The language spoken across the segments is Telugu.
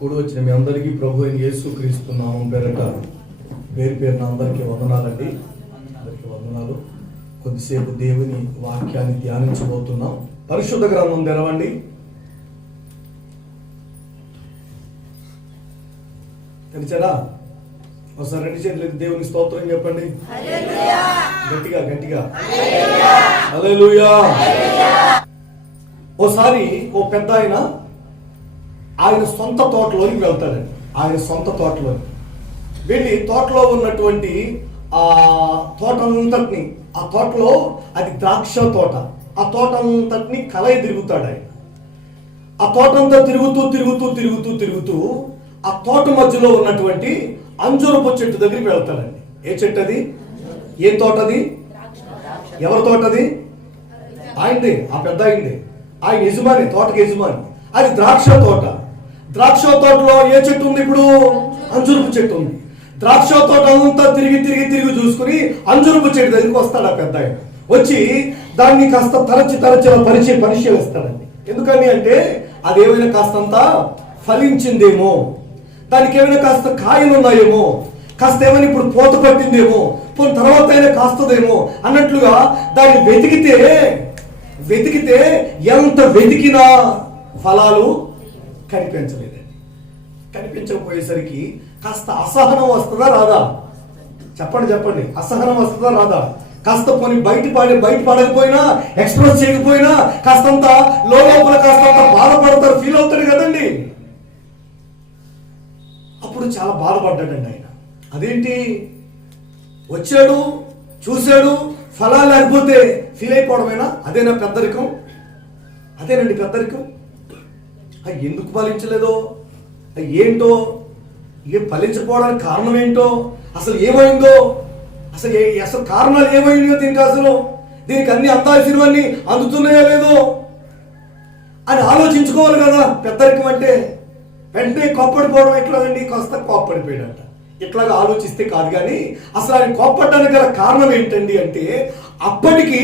కూడి వచ్చిన మీ అందరికీ ప్రభు అయిన యేసుక్రీస్తు నామం పేరట పేరు పేరున అందరికీ వందనాలండి. అందరికీ వందనాలు. కొద్దిసేపు దేవుని వాక్యాన్ని ధ్యానించబోతున్నాం. పరిశుద్ధ గ్రంథం తెరవండి. తెరిచారా? ఒకసారి రెండు చేతులకి దేవుని స్తోత్రం చెప్పండి. గట్టిగా గట్టిగా హల్లెలూయా. ఓసారి ఓ పెద్ద ఆయన సొంత తోటలోకి వెళ్తాడండి. ఆయన సొంత తోటలోకి వెళ్ళి తోటలో ఉన్నటువంటి ఆ తోటంతటిని, ఆ తోటలో అది ద్రాక్ష తోట, ఆ తోటంతటిని కలయి తిరుగుతాడు ఆయన. ఆ తోటంతా తిరుగుతూ తిరుగుతూ తిరుగుతూ తిరుగుతూ ఆ తోట మధ్యలో ఉన్నటువంటి అంజూరపు చెట్టు దగ్గరికి వెళ్తాడండి. ఏ చెట్టు అది? ఏ తోటది? ఎవరి తోటది? ఆయనదే, ఆ పెద్ద ఆయనదే. ఆయన యజమాని, తోటకి యజమాని. అది ద్రాక్ష తోట. ద్రాక్ష తోటలో ఏ చెట్టు ఉంది? ఇప్పుడు అంజూరపు చెట్టు ఉంది. ద్రాక్ష తోట అంతా తిరిగి తిరిగి తిరిగి చూసుకుని అంజూరపు చెట్టు దగ్గరికి వస్తాడు ఆ పెద్ద ఆయన. వచ్చి దాన్ని కాస్త తరచి పరిశీలిస్తాడండి. ఎందుకని అంటే అదేమైనా కాస్తంత ఫలించిందేమో, దానికి ఏమైనా కాస్త కాయలు ఉన్నాయేమో, కాస్త ఏమైనా ఇప్పుడు పూత పట్టిందేమో, పోయిన తర్వాత అయినా కాస్తదేమో అన్నట్లుగా దాన్ని వెతికితే ఎంత వెతికినా ఫలాలు కనిపించలేదండి. కనిపించకపోయేసరికి కాస్త అసహనం వస్తుందా రాదా? చెప్పండి. అసహనం వస్తుందా రాదా? కాస్త పోనీ బయట పడకపోయినా, ఎక్స్ప్రెస్ చేయకపోయినా కాస్తంత లోపల కాస్తంత బాధపడతారు, ఫీల్ అవుతాడు కదండి. అప్పుడు చాలా బాధపడ్డాడండి ఆయన. అదేంటి, వచ్చాడు, చూశాడు, ఫలాలు లేకపోతే ఫీల్ అయిపోవడమేనా? అదేనా పెద్దరికం? అదేనండి పెద్దరికం. ఎందుకు ఫలించలేదో, ఏంటో, ఫలించకపోవడానికి కారణం ఏంటో, అసలు ఏమైందో, అసలు కారణాలు ఏమైందో, దీనికి అన్ని అందాల్సినవన్నీ అందుతున్నాయో లేదో అని ఆలోచించుకోవాలి కదా. పెద్దరికం అంటే వెంటనే కోప్పడిపోవడం ఎట్లాగండి? కాస్త కోప్పడిపోయాడంట. ఇట్లాగా ఆలోచిస్తే కాదు. కానీ అసలు ఆయన కోప్పడడానికి గల కారణం ఏంటండి అంటే అప్పటికి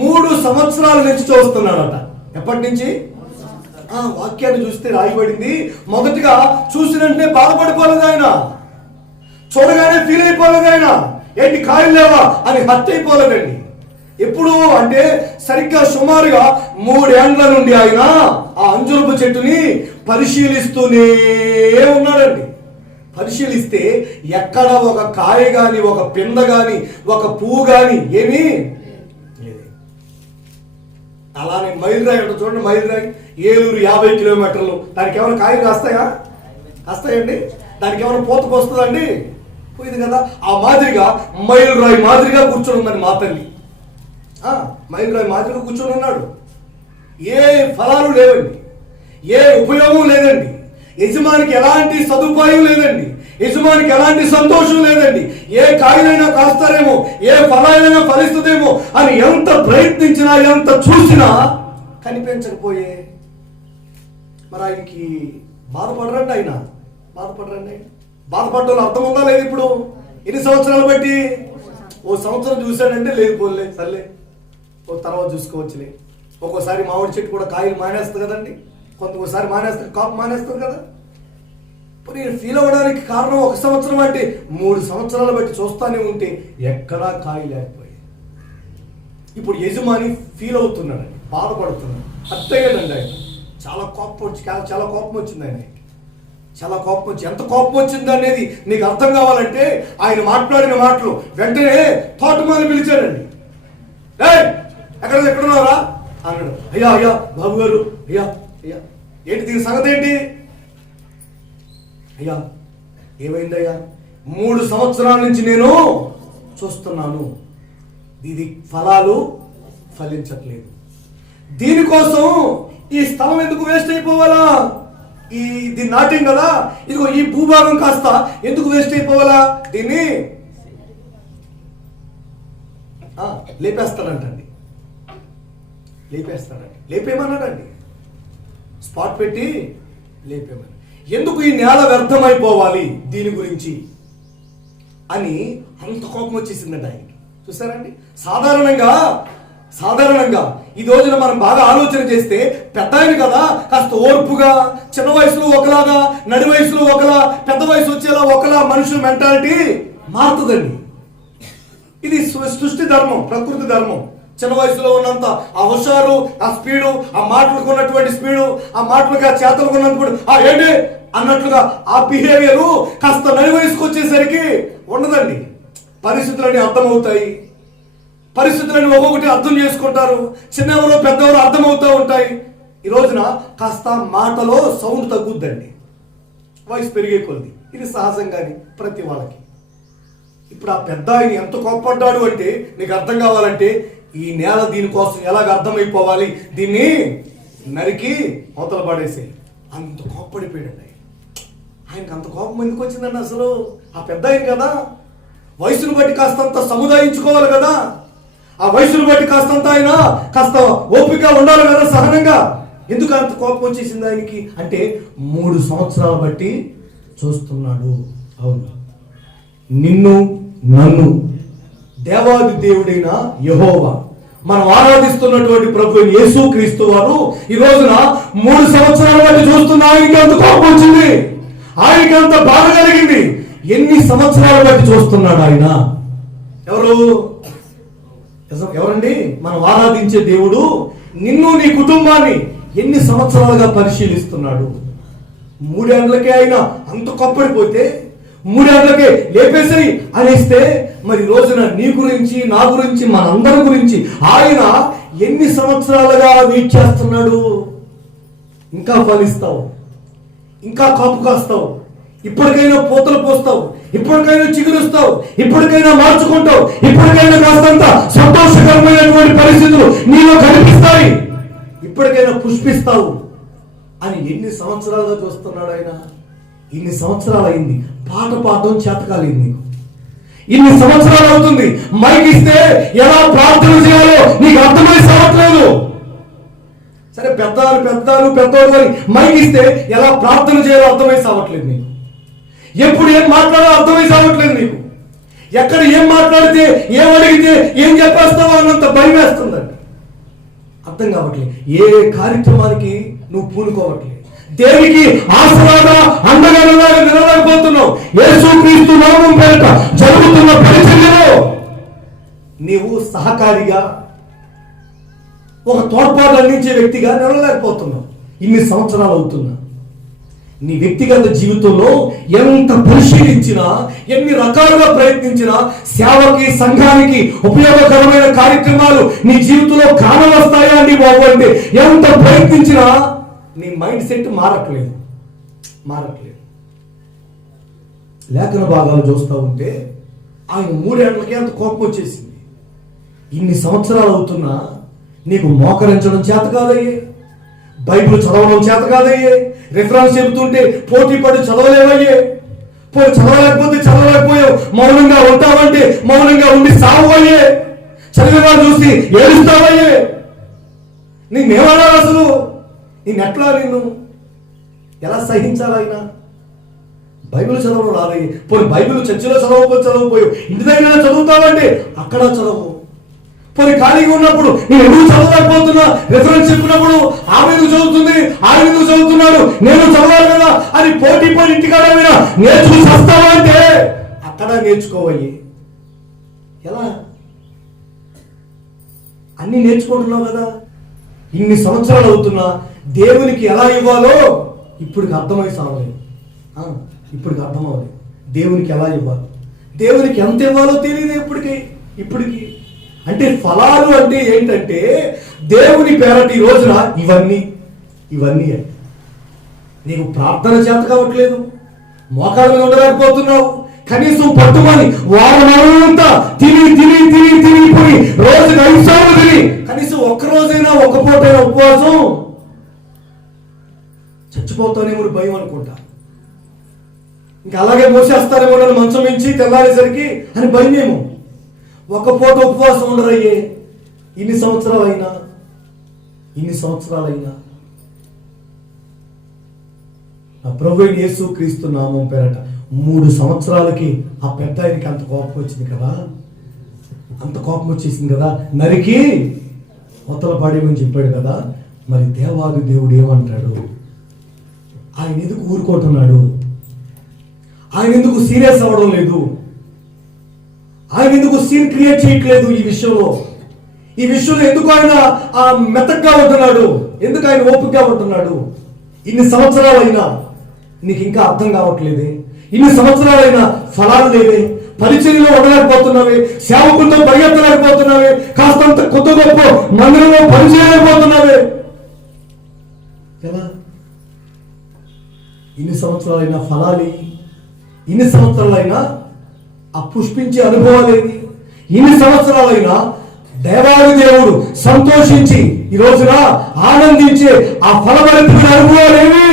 3 సంవత్సరాల నుంచి చూస్తున్నాడట. ఎప్పటి నుంచి? వాక్యాన్ని చూస్తే రాయబడింది, మొదటిగా చూసిన వెంటనే బాధపడిపోలేదు ఆయన, చూడగానే ఫీల్ అయిపోలేదు ఆయన. ఏంటి కాయలు లేవా అని హత్య అయిపోలేదండి. ఎప్పుడు అంటే సరిగ్గా సుమారుగా 3 ఏండ్ల నుండి ఆయన ఆ అంజూరపు చెట్టుని పరిశీలిస్తూనే ఉన్నాడండి. పరిశీలిస్తే ఎక్కడ ఒక కాయ గాని, ఒక పింద గాని, ఒక పువ్వు గాని ఏమీ లేదు. అలానే మైలురాయి అంటే చూడండి, మైలురాయి ఏలూరు 50 కిలోమీటర్లు. దానికి ఏమైనా కాయలు కాస్తాయండి? దానికి ఏమైనా పూతకు వస్తుందండి? పోయింది కదా. ఆ మాదిరిగా మైలురాయి మాదిరిగా కూర్చొని ఉందండి మా తల్లి. మైలురాయి మాదిరిగా కూర్చొని ఉన్నాడు. ఏ ఫలాలు లేవండి, ఏ ఉపయోగం లేదండి, యజమానికి ఎలాంటి సదుపాయం లేదండి, యజమానికి ఎలాంటి సంతోషం లేదండి. ఏ కాయలైనా కాస్తారేమో, ఏ ఫలాలైనా ఫలిస్తుందేమో అని ఎంత ప్రయత్నించినా, ఎంత చూసినా కనిపించకపోయే. మరి ఆయనకి బాధపడరండి ఆయన. బాధపడటం అర్థం ఉందా లేదు? ఇప్పుడు ఎన్ని సంవత్సరాలు బట్టి? ఓ సంవత్సరం చూశాడంటే లేదు, పోలే సర్లే, ఓ తర్వాత చూసుకోవచ్చులే. ఒక్కోసారి మామిడి చెట్టు కూడా కాయలు మానేస్తుంది కదండి, కొంతకోసారి మానేస్తుంది, కాపు మానేస్తుంది కదా. ఇప్పుడు నేను ఫీల్ అవ్వడానికి కారణం 1 సంవత్సరం అంటే 3 సంవత్సరాలు బట్టి చూస్తానే ఉంటే ఎక్కడా కాయ లేకపోయాయి. ఇప్పుడు యజమాని ఫీల్ అవుతున్నాడండి, బాధపడుతున్నాడు, అత్తయ్యాడండి ఆయన. చాలా కోపం వచ్చింది ఆయన. చాలా కోపం వచ్చి, ఎంత కోపం వచ్చింది అనేది నీకు అర్థం కావాలంటే ఆయన మాట్లాడిన మాటలు వెంటనే తోటమాలి పిలిచాడండి. ఎక్కడున్నారా అన్నాడు. అయ్యా బాబు గారు, అయ్యా ఏంటి దీని సంగతి ఏంటి? అయ్యా ఏమైందయ్యా? 3 సంవత్సరాల నుంచి నేను చూస్తున్నాను, ఇది ఫలాలు ఫలించట్లేదు. దీనికోసం ఈ స్థలం ఎందుకు వేస్ట్ అయిపోవాలా? ఇది నాట్యం కదా, ఇదిగో ఈ భూభాగం కాస్త ఎందుకు వేస్ట్ అయిపోవాలా? దీన్ని లేపేస్తాడంటండి. లేపేమన్నాడండి, స్పాట్ పెట్టి లేపేమని. ఎందుకు ఈ నేల వ్యర్థమైపోవాలి దీని గురించి అని అంత కోపం వచ్చేసిందండి ఆయనకి. చూసారండి, సాధారణంగా సాధారణంగా ఈ రోజున మనం బాగా ఆలోచన చేస్తే పెద్ద ఆయన కదా, కాస్త ఓర్పుగా, చిన్న వయసులో ఒకలాగా, నడి వయసులో ఒకలా, పెద్ద వయసు వచ్చేలా ఒకలా మనుషుల మెంటాలిటీ మారుతుందండి. ఇది సృష్టి ధర్మం, ప్రకృతి ధర్మం. చిన్న వయసులో ఉన్నంత ఆ హుషారు, ఆ స్పీడు, ఆ మాటలకు ఉన్నటువంటి స్పీడు, ఆ మాటలకు ఆ చేతలకు ఉన్నప్పుడు ఆ ఏంటి అన్నట్లుగా ఆ బిహేవియరు కాస్త నడి వయసుకు వచ్చేసరికి ఉండదండి. పరిస్థితులన్నీ అర్థమవుతాయి, పరిస్థితులను ఒక్కొక్కటి అర్థం చేసుకుంటారు. చిన్నెవరో పెద్దవరో అర్థమవుతూ ఉంటాయి. ఈ రోజున కాస్త మాటలో సౌండ్ తగ్గుద్దండి వయసు పెరిగే కొద్ది. ఇది సహజంగానే ప్రతి వాళ్ళకి. ఇప్పుడు ఆ పెద్ద ఆయన ఎంత కోప్పడ్డాడు అంటే నీకు అర్థం కావాలంటే ఈ నేల దీనికోసం ఎలాగ అర్థమైపోవాలి, దీన్ని నరికి అవతల పడేసేయి. అంత కోప్పడిపోయాడు ఆయనకు. అంత కోపం ఎందుకు వచ్చిందండి అసలు? ఆ పెద్ద ఆయన కదా, వయసును బట్టి కాస్తంత సముదాయించుకోవాలి కదా, ఆ వయసును బట్టి కాస్తంత ఆయన కాస్త ఓపిక ఉండాలి కదా సహనంగా. ఎందుకు అంత కోపం వచ్చేసింది ఆయనకి అంటే 3 సంవత్సరాల బట్టి చూస్తున్నాడు. అవును, నిన్ను నన్ను దేవాది దేవుడైన యెహోవా, మనం ఆరాధిస్తున్నటువంటి ప్రభు యేసుక్రీస్తు వారు ఈ రోజున 3 సంవత్సరాల బట్టి చూస్తున్న ఆయనకి అంత కోపం వచ్చింది, ఆయనకి అంత బాధ కలిగింది. ఎన్ని సంవత్సరాల బట్టి చూస్తున్నాడు ఆయన? ఎవరండి? మనం ఆరాధించే దేవుడు నిన్ను నీ కుటుంబాన్ని ఎన్ని సంవత్సరాలుగా పరిశీలిస్తున్నాడు. 3 ఏళ్లకే ఆయన అంత కొప్పడిపోతే 3 ఏళ్లకే లేపేసాయి అనేస్తే మరి రోజున నీ గురించి, నా గురించి, మనందరి గురించి ఆయన ఎన్ని సంవత్సరాలుగా వీక్షేస్తున్నాడు. ఇంకా ఫలిస్తావు, ఇంకా కాపు కాస్తావు, ఇప్పటికైనా పూతలు పోస్తావు, ఇప్పటికైనా చిగురుస్తావు, ఇప్పటికైనా మార్చుకుంటావు, ఇప్పటికైనా కాస్తంత సంతోషకరమైనటువంటి పరిస్థితులు నీలో కనిపిస్తాయి, ఇప్పటికైనా పుష్పిస్తావు అని ఎన్ని సంవత్సరాలుగా చూస్తున్నాడు ఆయన. ఇన్ని సంవత్సరాలు అయింది, పాట పాడడం చేతకాలేదు నీకు. ఇన్ని సంవత్సరాలు అవుతుంది, మైక్ ఇస్తే ఎలా ప్రార్థన చేయాలో నీకు అర్థమై సావట్లేదు. సరే పెద్దవాళ్ళు మైక్ ఇస్తే ఎలా ప్రార్థన చేయాలో అర్థమై సావట్లేదు నీకు. ఎప్పుడు ఏం మాట్లాడాలో అర్థమై సావట్లేదు నీకు. ఎక్కడ ఏం మాట్లాడితే, ఏం అడిగితే ఏం చెప్పేస్తావో అన్నంత భయం వేస్తుందండి. అర్థం కావట్లేదు. ఏ కార్యక్రమానికి నువ్వు పూనుకోవట్లేదు. దేనికి ఆసరాగా అండగా నిలబడిపోతున్నావు. యేసుక్రీస్తు నామం పేరిట జరుగుతున్న పరిచర్యలో నీవు సహకారిగా, ఒక తోడ్పాటు అందించే వ్యక్తిగా నిలవలేకపోతున్నావు. ఇన్ని సంవత్సరాలు అవుతున్నా నీ వ్యక్తిగత జీవితంలో ఎంత పరిశీలించినా, ఎన్ని రకాలుగా ప్రయత్నించినా, సేవకి, సంఘానికి ఉపయోగకరమైన కార్యక్రమాలు నీ జీవితంలో కానవస్తాయా అని బాబు అంటే ఎంత ప్రయత్నించినా నీ మైండ్ సెట్ మారట్లేదు. లేఖన భాగాలు చూస్తూ ఉంటే ఆయన 3 ఏళ్లకే అంత కోపం వచ్చేసింది. ఇన్ని సంవత్సరాలు అవుతున్నా నీకు మోకరించడం చేత కాదయ్యే, బైబిల్ చదవడం చేత కాదయ్యే, రిఫరెన్స్ చెబుతుంటే పోటీ పడి చదవలేవయ్యే, చదవలేకపోతే చదవలేకపోయావు, మౌనంగా ఉంటావంటే మౌనంగా ఉండి సావయ్యే, చదివేవాళ్ళు చూసి ఏడుస్తావయ్యే. నేనేమన్నా అసలు నేనెట్లా, నిన్ను ఎలా సహించాలైనా? బైబిల్ చదవడం రాదయ్యే. బైబిల్ చర్చిలో చదవకపోయావు, ఇంటి దగ్గర చదువుతావంటే అక్కడ చదవు. ఖాళీగా ఉన్నప్పుడు నేను ఎందుకు చదవలేకపోతున్నా, రిఫరెన్స్ చెప్పినప్పుడు ఆమె ఎందుకు చదువుతుంది, ఆయన ఎందుకు చదువుతున్నాడు, నేను చదవాలి కదా అని పోటీ పడి ఇంటికాడ మీద నేర్చుకుని వస్తావా అంటే అక్కడ నేర్చుకోవయ్యి. ఎలా అన్ని నేర్చుకుంటున్నావు కదా. ఇన్ని సంవత్సరాలు అవుతున్నా దేవునికి ఎలా ఇవ్వాలో ఇప్పటికి అర్థమై సావలేదు. ఇప్పటికి అర్థమవుతుంది దేవునికి ఎలా ఇవ్వాలో, దేవునికి ఎంత ఇవ్వాలో తెలియదు ఇప్పటికి. అంటే ఫలాలు అంటే ఏంటంటే దేవుని పేరటి ఈ రోజున ఇవన్నీ నీకు ప్రార్థన చేత కావట్లేదు, మోకాళ్ళ మీద ఉండలేకపోతున్నావు. కనీసం పట్టుమని వారమంతా తిని రోజుకి 5 సార్లు తిని కనీసం ఒక్కరోజైనా ఒక్క పూటైనా ఉపవాసం చచ్చిపోతానేమో భయం అనుకుంటా. ఇంకా అలాగే మోసేస్తారేమో నన్ను మంచం మించి తెల్లారేసరికి అని భయమేమో. ఒక పూట ఉపవాసం ఉండరయ్యే. ఇన్ని సంవత్సరాలైనా నా ప్రభువైన యేసుక్రీస్తు నామం పేరట 3 సంవత్సరాలకి ఆ పెద్ద ఆయనకి అంత కోపం వచ్చింది కదా, అంత కోపం వచ్చేసింది కదా, నరికి అవతల పాడేమని చెప్పాడు కదా, మరి దేవాది దేవుడు ఏమంటాడు? ఆయన ఎందుకు ఊరుకుంటున్నాడు? ఆయన ఎందుకు సీరియస్ అవ్వడం లేదు? ఆయన ఎందుకు సీన్ క్రియేట్ చేయట్లేదు? ఈ విషయంలో ఎందుకు ఆయన మెత్తగా ఉంటున్నాడు? ఎందుకు ఆయన ఓపికగా ఉంటున్నాడు? ఇన్ని సంవత్సరాలైనా నీకు ఇంకా అర్థం కావట్లేదే? ఇన్ని సంవత్సరాలైనా ఫలాలు లేవే? పరిచర్యలో ఉండలేకపోతున్నావే? సేవకులతో పరిగెత్తలేకపోతున్నావే? కాస్తంత కొత్త గొప్ప మందిరంలో పనిచేయలేకపోతున్నావే? ఎలా? ఇన్ని సంవత్సరాలైనా ఫలాలు, ఇన్ని సంవత్సరాలైనా ఆ పుష్పించే అనుభవాలేవి? ఇన్ని సంవత్సరాలైనా దేవాది దేవుడు సంతోషించి ఈ రోజున ఆనందించే ఆ ఫలభరితమైన అనుభవాలేవి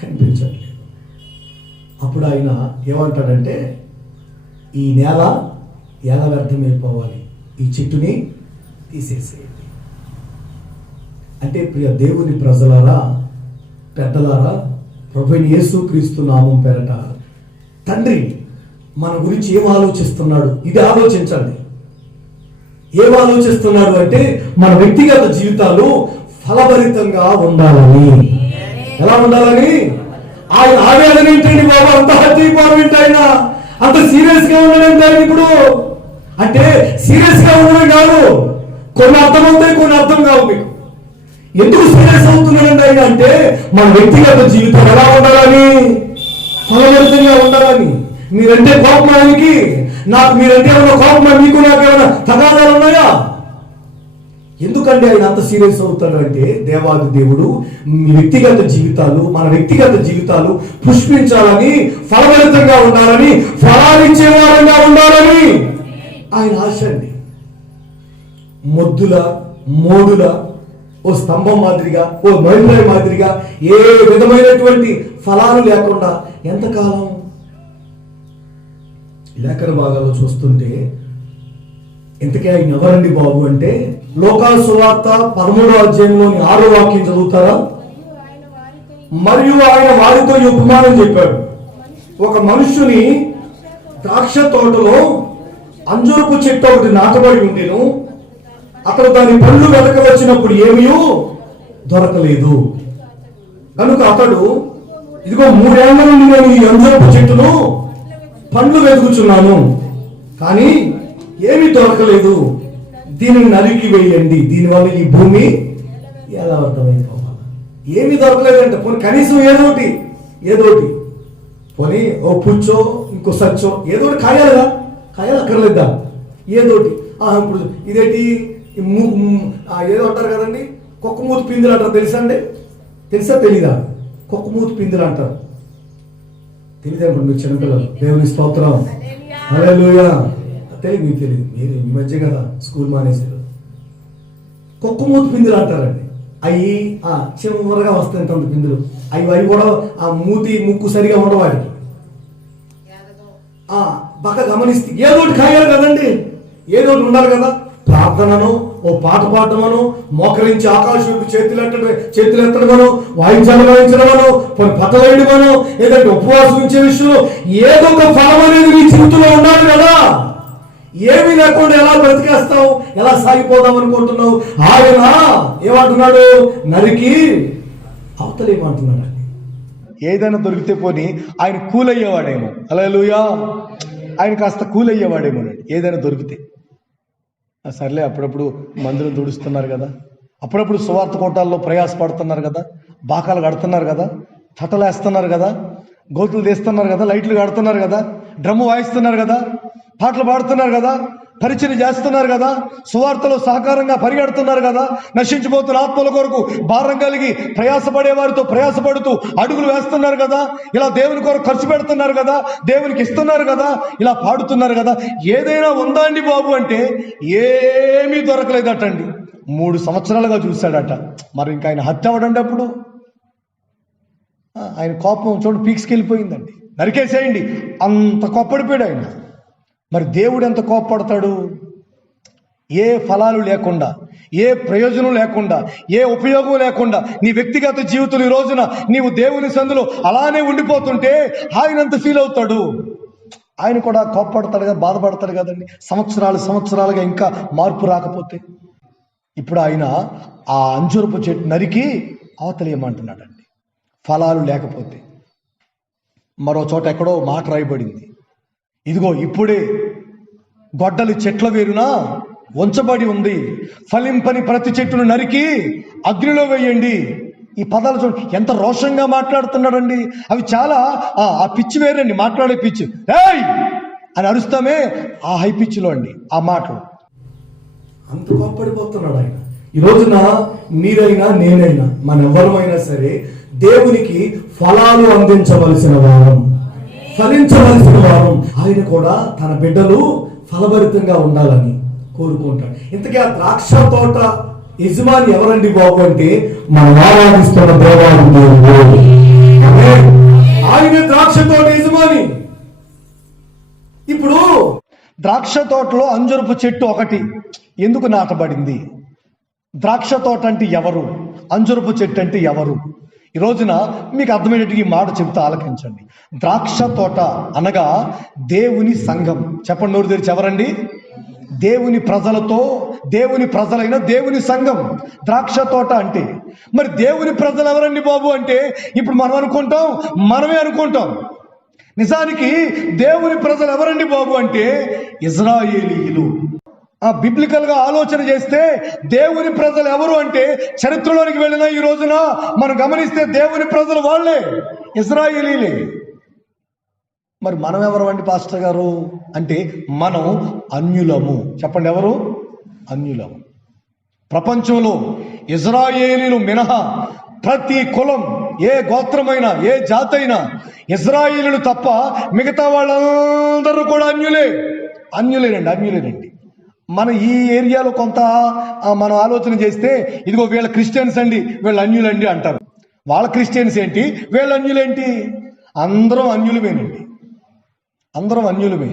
కనిపించట్లేదు. అప్పుడు ఆయన ఏమంటాడంటే, ఈ నేల ఎలా వ్యర్థమైపోవాలి, ఈ చెట్టుని తీసేసేయండి. అంటే ప్రియ దేవుని ప్రజలారా, పెద్దలారా, ప్రభువైన యేసుక్రీస్తు నామం పేరట తండ్రి మన గురించి ఏం ఆలోచిస్తున్నాడు? ఇది ఆలోచించండి. ఏం ఆలోచిస్తున్నాడు అంటే, మన వ్యక్తిగత జీవితాలు ఫలభరితంగా ఉండాలని. ఎలా ఉండాలని? ఆయన ఆవేదన ఏంటండి బాబు? అంత హత్యపోవడం ఆయన అంత సీరియస్ గా ఉన్నాడంటే ఇప్పుడు అంటే సీరియస్ గా ఉండడం కాదు, కొన్ని అర్థమవుతాయి, కొన్ని అర్థం కావు. మీకు ఎందుకు సీరియస్ అవుతున్నాడండి ఆయన అంటే, మన వ్యక్తిగత జీవితం ఎలా ఉండాలని? ఫలభరితంగా ఉండాలని. మీరంటే కోపం ఆయనకి, నాకు మీరంటే ఏమైనా కోపమా? మీకు నాకు ఏమైనా తగాదాలు ఉన్నాయా? ఎందుకంటే ఆయన అంత సీరియస్ అవుతాడంటే, దేవాది దేవుడు మీ వ్యక్తిగత జీవితాలు, మన వ్యక్తిగత జీవితాలు పుష్పించాలని, ఫలభరితంగా ఉండాలని, ఫలాలిచ్చే వారంగా ఉండాలని ఆయన ఆశ అండి. మొద్దుల మోడుల ఓ స్తంభం మాదిరిగా, ఓ మైలురాయి మాదిరిగా ఏ విధమైనటువంటి ఫలాలు లేకుండా ఎంతకాలం? లేఖన భాగాల్లో చూస్తుంటే ఇంతకే ఆయన ఎవరండి బాబు అంటే, లోకాసు సువార్త 13వ అధ్యాయంలోని 6వ వాక్యం చదువుతారా? మరియు ఆయన వారితో ఈ ఉపమానం చెప్పాడు. ఒక మనుష్యుని ద్రాక్ష తోటలో అంజూరపు చెట్టు ఒకటి నాటబడి ఉండెను. అతడు దాని పండ్లు వెతకవచ్చినప్పుడు ఏమీ దొరకలేదు. కనుక అతడు, ఇదిగో 3 ఏళ్ల నుండి నేను ఈ అంజూరపు చెట్టును పండ్లు వెతుకుచున్నాను, కానీ ఏమీ దొరకలేదు. దీనిని నరికి వేయండి, దీనివల్ల ఈ భూమి ఎలా అర్థమైపోవాలి? ఏమీ దొరకలేదంటే పోనీ కనీసం ఏదోటి పోనీ ఓ పుచ్చో ఇంకో సచ్చో ఏదోటి కాయాలిగా, కాయాలక్కర్లేదా? ఏదోటి. ఇప్పుడు ఇదేంటి ఏదో అంటారు కదండి, కుక్కమూతి పిందులు అంటారు. తెలుసా అండి? తెలుసా తెలీదా? కుక్కమూతి పిందులు అంటారు. తెలియదు అనుకోండి మీరు చిన్నపిల్లలు. దేవుని స్తోత్రం, హల్లెలూయా. తెలియదు, మీకు తెలియదు, మీరు ఈ మధ్య కదా స్కూల్ మానేసారు. కుక్కమూతి పిందులు అంటారండి. అవి చివరగా వస్తాయి తొంత పిందులు. అవి కూడా ఆ మూతి ముక్కు సరిగా ఉండవు వాటికి. బాగా గమనిస్తే ఏదోటి కాయాలి కదండి, ఏదోటి ఉండాలి కదా. ప్రార్థనను, ఓ పాట పాడటమను, మోకరించి ఆకాశం చేతులు ఎత్తడమను, వాయించాలు వాయించడమను, పట్టలేయడమను, ఏదంటే ఉపవాసం ఉంచే విషయంలో ఏదో ఒక ఫలం అనేది నీ జీవితంలో ఉండాలి కదా. ఏమీ లేకుండా ఎలా బ్రతికేస్తావు? ఎలా సాగిపోదాం అనుకుంటున్నావు? ఆయన ఏమంటున్నాడు? నరికి అవతలేమంటున్నాడు. ఏదైనా దొరికితే పోనీ ఆయన కూలయ్యేవాడేమో. హల్లెలూయా. ఆయన కాస్త కూలయ్యేవాడేమోనండి ఏదైనా దొరికితే. సర్లే, అప్పుడప్పుడు మందులు దుడుస్తున్నారు కదా, అప్పుడప్పుడు సువార్త కోటాల్లో ప్రయాసపడుతున్నారు కదా, బాకాలు కడుతున్నారు కదా, తటలేస్తున్నారు కదా, గోతులు తీస్తున్నారు కదా, లైట్లు కడుతున్నారు కదా, డ్రమ్ము వాయిస్తున్నారు కదా, పాటలు పాడుతున్నారు కదా, పరిచయం చేస్తున్నారు కదా, సువార్తలో సహకారంగా పరిగెడుతున్నారు కదా, నశించిపోతున్న ఆత్మల కొరకు భారం కలిగి ప్రయాసపడే వారితో ప్రయాసపడుతూ అడుగులు వేస్తున్నారు కదా, ఇలా దేవుని కొరకు ఖర్చు పెడుతున్నారు కదా, దేవునికి ఇస్తున్నారు కదా, ఇలా పాడుతున్నారు కదా. ఏదైనా ఉందా అండి బాబు అంటే ఏమీ దొరకలేదటండి. 3 సంవత్సరాలుగా చూశాడట. మరి ఇంకా ఆయన హత్య అవ్వడండి. అప్పుడు ఆయన కోపం చూడు పీక్స్కి వెళ్ళిపోయిందండి. నరికేసేయండి అంత కోప్పడిపోయాడు ఆయన. మరి దేవుడు ఎంత కోప్పడతాడు? ఏ ఫలాలు లేకుండా, ఏ ప్రయోజనం లేకుండా, ఏ ఉపయోగం లేకుండా నీ వ్యక్తిగత జీవితం ఈ రోజున నీవు దేవుని సందులో అలానే ఉండిపోతుంటే ఆయన ఎంత ఫీల్ అవుతాడు? ఆయన కూడా కోప్పడతాడు కదా, బాధపడతాడు కదండి. సంవత్సరాలుగా ఇంకా మార్పు రాకపోతే ఇప్పుడు ఆయన ఆ అంజూరపు చెట్టు నరికి అవతలేయమంటున్నాడండి, ఫలాలు లేకపోతే. మరో చోట ఎక్కడో మాట రాయబడింది, ఇదిగో ఇప్పుడే గొడ్డలి చెట్ల వేరున ఉంచబడి ఉంది, ఫలింపని ప్రతి చెట్టును నరికి అగ్నిలో వేయండి. ఈ పదాలు చూడండి, ఎంత రోషంగా మాట్లాడుతున్నాడండి. అవి చాలా ఆ పిచ్చి వేరండి, మాట్లాడే పిచ్చి. ఏయ్ అని అరుస్తామే, ఆ హై పిచ్చిలో అండి ఆ మాటలు. అంత కోప్పడిపోతున్నాడు ఆయన. ఈ రోజున మీరైనా నేనైనా మన ఎవరమైనా సరే దేవునికి ఫలాలు అందించవలసిన వారం, ఫలించవలసిన వారం. ఆయన కూడా తన బిడ్డలు ఫలభరితంగా ఉండాలని కోరుకుంటాడు. ఇంతకీ ఆ ద్రాక్ష తోట యజమాని ఎవరండి బాబు అంటే మనం ఆరాధిస్తున్న దేవాది దేవుడు. ఆయన ద్రాక్ష తోట యజమాని. ఇప్పుడు ద్రాక్ష తోటలో అంజూరపు చెట్టు ఒకటి ఎందుకు నాటబడింది? ద్రాక్ష తోట అంటే ఎవరు, అంజూరపు చెట్టు అంటే ఎవరు? ఈ రోజున మీకు అర్థమయ్యేట్టుగా ఈ మాట చెబుతా ఆలకించండి. ద్రాక్ష తోట అనగా దేవుని సంఘం. చెప్పండి నోరు తెరిచి, ఎవరండి? దేవుని ప్రజలతో, దేవుని ప్రజలైన దేవుని సంఘం ద్రాక్ష తోట అంటే. మరి దేవుని ప్రజలు ఎవరండి బాబు అంటే ఇప్పుడు మనం అనుకుంటాం, మనమే అనుకుంటాం. నిజానికి దేవుని ప్రజలు ఎవరండి బాబు అంటే ఇజ్రాయేలీయులు. బిబ్లికల్ గా ఆలోచన చేస్తే దేవుని ప్రజలు ఎవరు అంటే చరిత్రలోనికి వెళ్ళిన ఈ రోజున మనం గమనిస్తే దేవుని ప్రజలు వాళ్ళే, ఇజ్రాయేలీలే. మరి మనం ఎవరు అండి పాస్టర్ గారు అంటే మనం అన్యులము. చెప్పండి, ఎవరు? అన్యులము. ప్రపంచంలో ఇజ్రాయేలీలు మినహా ప్రతి కులం, ఏ గోత్రమైనా, ఏ జాతైనా ఇజ్రాయేలీలు తప్ప మిగతా వాళ్ళందరూ కూడా అన్యులేనండి. మన ఈ ఏరియాలో కొంత మనం ఆలోచన చేస్తే ఇదిగో వీళ్ళ క్రిస్టియన్స్ అండి, వీళ్ళ అన్యులండి అంటారు. వాళ్ళ క్రిస్టియన్స్ ఏంటి, వీళ్ళ అన్యులేంటి? అందరం అన్యులమేనండి, అందరం అన్యులమే.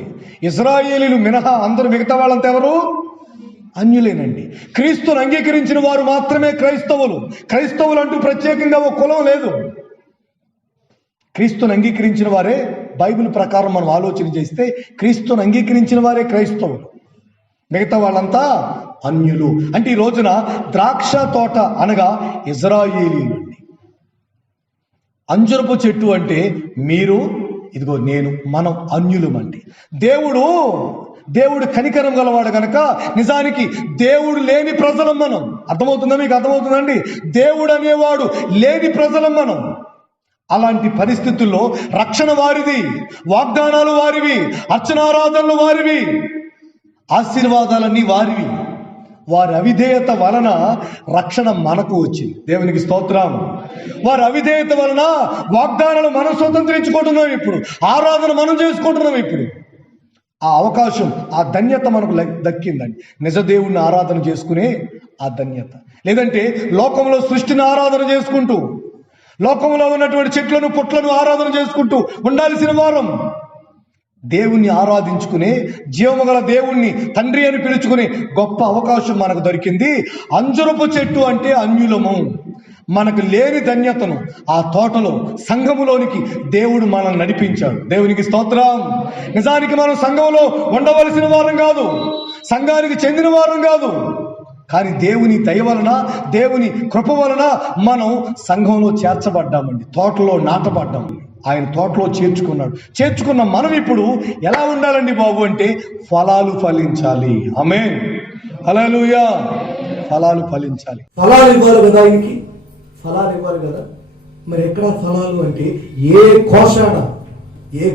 ఇజ్రాయేలీలు మినహా అందరూ మిగతా వాళ్ళంతా ఎవరు? అన్యులేనండి. క్రీస్తును అంగీకరించిన వారు మాత్రమే క్రైస్తవులు అంటూ ప్రత్యేకంగా ఓ కులం లేదు. క్రీస్తును అంగీకరించిన వారే, బైబిల్ ప్రకారం మనం ఆలోచన చేస్తే క్రీస్తును అంగీకరించిన వారే క్రైస్తవులు, మిగతా వాళ్ళంతా అన్యులు. అంటే ఈ రోజున ద్రాక్ష తోట అనగా ఇజ్రాయేలీలు అండి. అంజూరపు చెట్టు అంటే మీరు, ఇదిగో నేను, మనం అన్యులమండి. దేవుడు కనికరం గలవాడు గనక నిజానికి దేవుడు లేని ప్రజలం మనం. అర్థమవుతుందా మీకు? అర్థమవుతుందండి? దేవుడు అనేవాడు లేని ప్రజలం మనం. అలాంటి పరిస్థితుల్లో రక్షణ వారిది, వాగ్దానాలు వారివి, అర్చనారాధనలు వారివి, ఆశీర్వాదాలన్నీ వారివి. వారి అవిధేయత వలన రక్షణ మనకు వచ్చింది. దేవునికి స్తోత్రం. వారి అవిధేయత వలన వాగ్దానాలు మనం స్వతంత్రించుకుంటున్నాం, ఇప్పుడు ఆరాధన మనం చేసుకుంటున్నాం. ఇప్పుడు ఆ అవకాశం, ఆ ధన్యత మనకు దక్కిందండి. నిజ దేవుణ్ణి ఆరాధన చేసుకునే ఆ ధన్యత. లేదంటే లోకంలో సృష్టిని ఆరాధన చేసుకుంటూ, లోకంలో ఉన్నటువంటి చెట్లను పుట్లను ఆరాధన చేసుకుంటూ ఉండాల్సిన వారం దేవుణ్ణి ఆరాధించుకునే, జీవము గల దేవుణ్ణి తండ్రి అని పిలుచుకునే గొప్ప అవకాశం మనకు దొరికింది. అంజురపు చెట్టు అంటే అన్యులము. మనకు లేని ధన్యతను ఆ తోటలో, సంఘములోనికి దేవుడు మనల్ని నడిపించాడు. దేవునికి స్తోత్రం. నిజానికి మనం సంఘంలో ఉండవలసిన వారం కాదు, సంఘానికి చెందిన వారం కాదు. కానీ దేవుని దయ వలన, దేవుని కృప వలన మనం సంఘంలో చేర్చబడ్డామండి, తోటలో నాటబడ్డాము. ఆయన తోటలో చేర్చుకున్న మనం ఇప్పుడు ఎలా ఉండాలండి బాబు అంటే ఫలాలు ఫలించాలి. ఆమేన్, హల్లెలూయా. ఫలాలు ఫలించాలి. ఫలాలు ఇవ్వాలి కదా, ఆయనకి ఫలాలు ఇవ్వాలి కదా. మరి ఎక్కడ ఫలాలు అంటే ఏ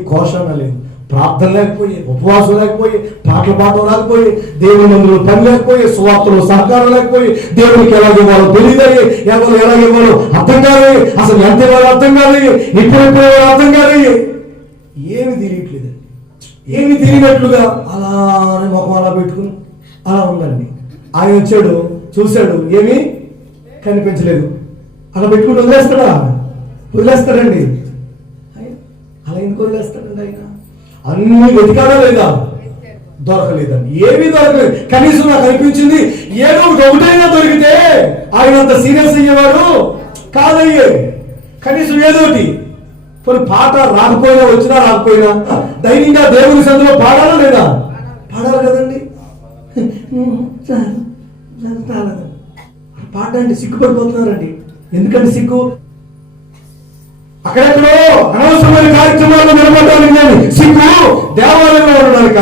కోషణ లేదు. ప్రార్థన లేకపోయి, ఉపవాసం లేకపోయి, పాటలు పాడడం లేకపోయి, దేవుని మందులో పని లేకపోయి, సువార్తలో సహకారం లేకపోయి, దేవునికి ఎలా ఇవ్వాలో తెలియదని, ఎవరు ఎలా ఇవ్వాలో అర్థం కాదు, అసలు ఎంత ఇవ్వాలో అర్థం కాదు, ఇప్పుడు అర్థం కాదు, ఏమి తెలియట్లేదండి. ఏమి తెలియనట్లుగా అలానే మొహం అలా పెట్టుకుని అలా ఉందండి. ఆయన వచ్చాడు, చూశాడు, ఏమీ కనిపించలేదు, అలా పెట్టుకుని వదిలేస్తాడండి. అలా ఎందుకు వదిలేస్తాడండి? ఆయన అన్ని వెతికాడా లేదా? దొరకలేదండి, ఏమీ దొరకలేదు. కనీసం నాకు అనిపించింది ఏదో ఒకటైనా దొరికితే ఆయన అంత సీరియస్ అయ్యేవాడు కాదయ్యే. కనీసం ఏదోటి, కొన్ని పాట రాకపోయినా, వచ్చినా రాకపోయినా ధైర్యంగా దేవుని సందులో పాడాలా లేదా? పాడాలి కదండి. పాడడానికి సిగ్గుపడిపోతున్నారండి. ఎందుకంటే సిగ్గు అక్కడెక్కడో అనవసరమైన కార్యక్రమాల్లో నిలబడడానికి నేను సిగ్గు దేవాలయంలో ఉండడానిక.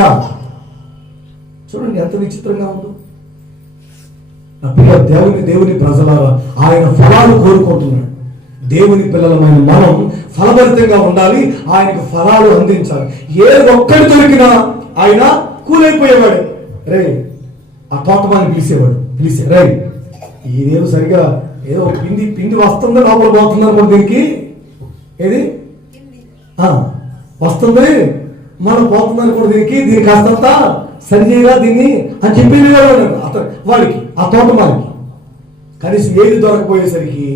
చూడండి ఎంత విచిత్రంగా ఉందో. దేవుని ప్రజలారా, ఆయన ఫలాలు కోరుకుంటున్నాడు. దేవుని పిల్లలమైన మనం ఫలభరితంగా ఉండాలి, ఆయనకు ఫలాలు అందించాలి. ఏ ఒక్కడి దొరికినా ఆయన కూలైపోయేవాడు. రే ఆ తోటమాని పిలిచేవాడు. రే ఇదేమో సరిగా ఏదో పిండి వస్తుందో లోపల పోతుంది అనుకోండి. దీనికి ఏది వస్తుంది మనం పోతుంది అనుకోండి. దీనికి కాస్తంతా సరి చేయరా దీన్ని అని చెప్పింది అతను వాడికి, ఆ తోటమానికి. కనీసం ఏది దొరకపోయేసరికి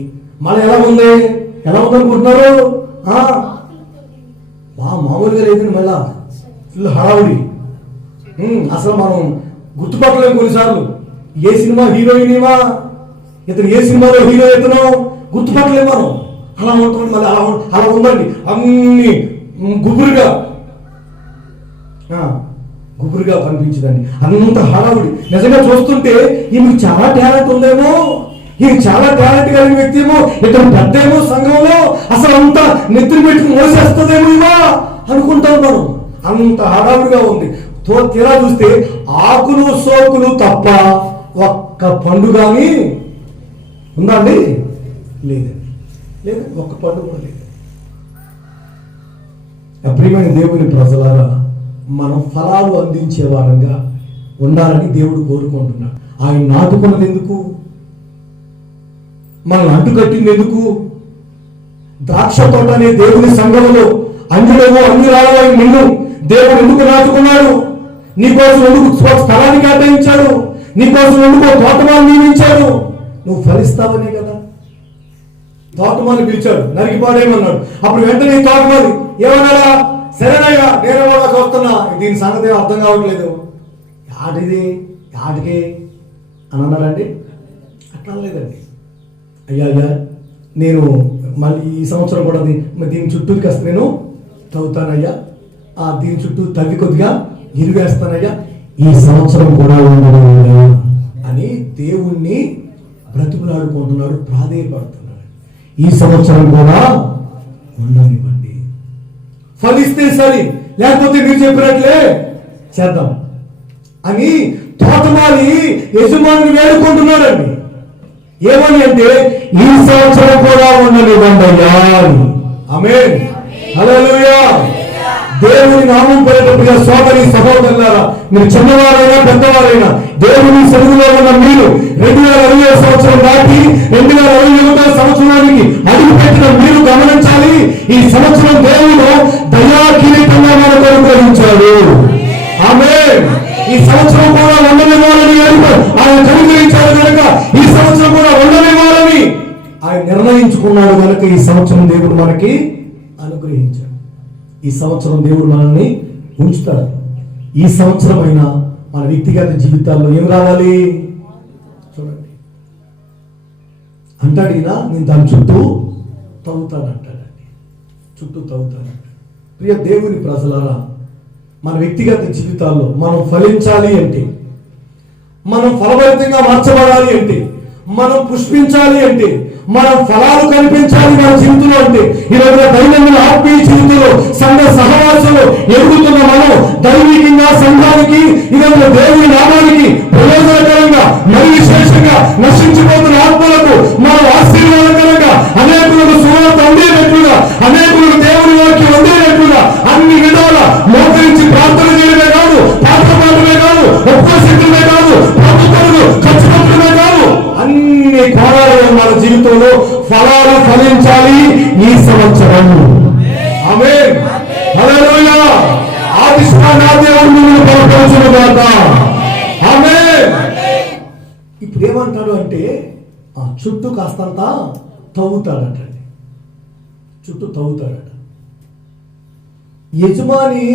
మళ్ళీ ఎలా ఉందనుకుంటున్నారు? మామూలుగా లేదండి. మళ్ళా ఫుల్ హడావుడి. అసలు మనం గుర్తుపట్టలేము కొన్నిసార్లు. ఏ సినిమా హీరోయిన్ ఇతను, ఏ సినిమాలో హీరో ఇతను గుర్తుపట్టలేము మనం. అలా ఉంటుంది. మళ్ళీ అలా ఉందండి. అన్ని గుబురుగా కనిపించదండి. అంత హడావుడి. నిజంగా చూస్తుంటే ఈమెకు చాలా టాలెంట్ ఉందేమో, ఈమె చాలా టాలెంట్ కలిగిన వ్యక్తి ఏమో, ఇతను పెద్ద ఏమో సంఘంలో, అసలు అంతా నెత్తిని పెట్టుకుని మోసేస్తుందేమో ఇవా అనుకుంటాం మనం. అంత హడావుడిగా ఉంది. తీరా చూస్తే ఆకులు సోకులు తప్ప ఒక్క పండు కానీ ఉందండి? లేదండి. ఒక్క పండు కూడా లేదు. ప్రియమైన దేవుని ప్రజలారా, మనం ఫలాలు అందించే వారంగా ఉండాలని దేవుడు కోరుకుంటున్నాడు. ఆయన నాటుకున్నది ఎందుకు? మనల్ని అంటుకట్టింది ఎందుకు? ద్రాక్ష తోట అనే దేవుని సంఘములో అంజులవు అన్ని రాళ్ళని నిన్ను దేవుడు ఎందుకు నాటుకున్నాడు? నీకోసం ఎందుకు స్థలాన్ని కేటాయించాడు? నీకోసం ఎందుకు తోటమాలు నియమించాడు? నువ్వు ఫలిస్తావనే కదా. తోటమాలు పిలిచాడు, నరికిపాడేమన్నాడు. అప్పుడు వెంటనే తోటమాలి ఏమన్నాడా? సరేనయ్యా, నేను కూడా చూస్తున్నా, దీని సంగతి అర్థం కావట్లేదు, ఆటికి అని అన్నారండి. అట్లా లేదండి. అయ్యా నేను మళ్ళీ ఈ సంవత్సరం కూడా దీని చుట్టూకి వస్తే నేను తవ్వుతానయ్యా, దీని చుట్టూ తవ్వి కొద్దిగా ఇరువేస్తానయ్యా, ఈ సంవత్సరం కూడా ఉండదు అని దేవుణ్ణి బ్రతుకులాడుకుంటున్నాడు, ప్రాధేయపడుతున్నాడు. ఈ సంవత్సరం కూడా ఉండనివ్వండి, ఫలిస్తే సరి, లేకపోతే మీరు చెప్పినట్లే చేద్దాం అని తోటమాలి యజమాని వేడుకుంటున్నాడండి. ఏమని అంటే, ఈ సంవత్సరం కూడా ఉండనివ్వండి అయ్యా. ఆమేన్, హల్లెలూయా. దేవుని నామం పేరిట సోదరి సహోదరులారా, మీరు చిన్నవారైనా పెద్దవారైనా, దేవుని సన్నిధిలో ఉన్న మీరు 2020 సంవత్సరం దాటి 2021 సంవత్సరానికి అడుగు పెట్టిన మీరు గమనించాలి, ఈ సంవత్సరం దేవుడు దయా కిరీటంగా మనకు అనుగ్రహించాడు. ఆమేన్. ఈ సంవత్సరం కూడా ఉండనివ్వాలని ఆయన కనుగ్రహించాడు కనుక, ఈ సంవత్సరం కూడా ఉండనివ్వాలని ఆయన నిర్ణయించుకున్నాడు కనుక, ఈ సంవత్సరం దేవుడు మనకి అనుగ్రహించాడు. ఈ సంవత్సరం దేవుడు మనల్ని ఉంచుతాడు. ఈ సంవత్సరం అయినా మన వ్యక్తిగత జీవితాల్లో ఏం రావాలి చూడండి. అంటాడు ఈయన, నేను దాని చుట్టూ తవ్వుతానంటాడండి. చుట్టూ తవ్వుతానంట. ప్రియ దేవుని ప్రజలారా, మన వ్యక్తిగత జీవితాల్లో మనం ఫలించాలి అంటే, మనం ఫలభరితంగా మార్చబడాలి అంటే, మనం పుష్పించాలి అంటే, మనం ఫలాలు కనిపించాలి మన జీవితంలో అంటే, ఈరోజు దైనందిన ఆత్మీయ జీవితంలో సంఘ సహవాసంలో ఎదుగుతున్న మనం దైవికంగా సంఘానికి, ఈరోజు దేవుని నామానికి ప్రయోజనకరంగా మరి విశేషంగా నశించిపోతున్న ఆత్మలకు మనం ఆశీర్వాదకరంగా, అనేకులకు సువార్త అందేటట్లుగా, అనేకులకు దేవుని వాక్యం అందేటట్లుగా అన్ని విధాల మోకరించి ప్రార్థన చేయడమే కాదు, పాత్ర పాడమే కాదు, ఉపవాసమే కాదు, ప్రభుత్వాలు ఖర్చు పెట్టడమే కాదు, అన్ని కోణాలలో మన జీవితంలో ఫలాలు ఫలించాలి ఈ సంవత్సరం. ఆమేన్, హల్లెలూయా. ఇప్పుడు ఏమంటాడు అంటే, చుట్టూ కాస్తంతా తవ్వుతాడటండి. చుట్టూ తవ్వుతాడట. యజమాని